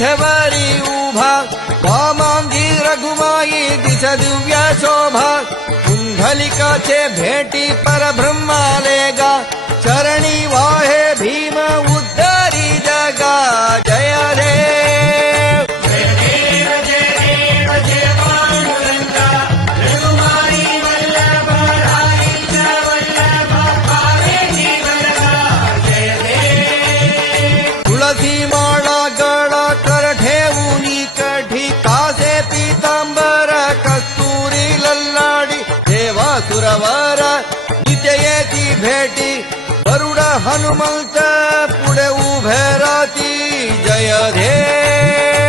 विठ्ठवरी उभा वामांगी रघुमाई दिस दिव्य शोभा कुंडलिकाचे भेटी परब्रह्माले गा चरणी वाहे भीम उद्धारी जगा जय देव जय देव जय देव जय पांडुरंगा रघुमाई वल्लभ राईच वल्लभ पावेची वरदा जय देव तुळसी माळा गळा कर ठेवूनी कढी कासे पीतांबर कस्तुरी लल्लाडी देवा सुरवर नित्य येती भेटी गरुड हनुमंत पुढे उभे राहती जय देव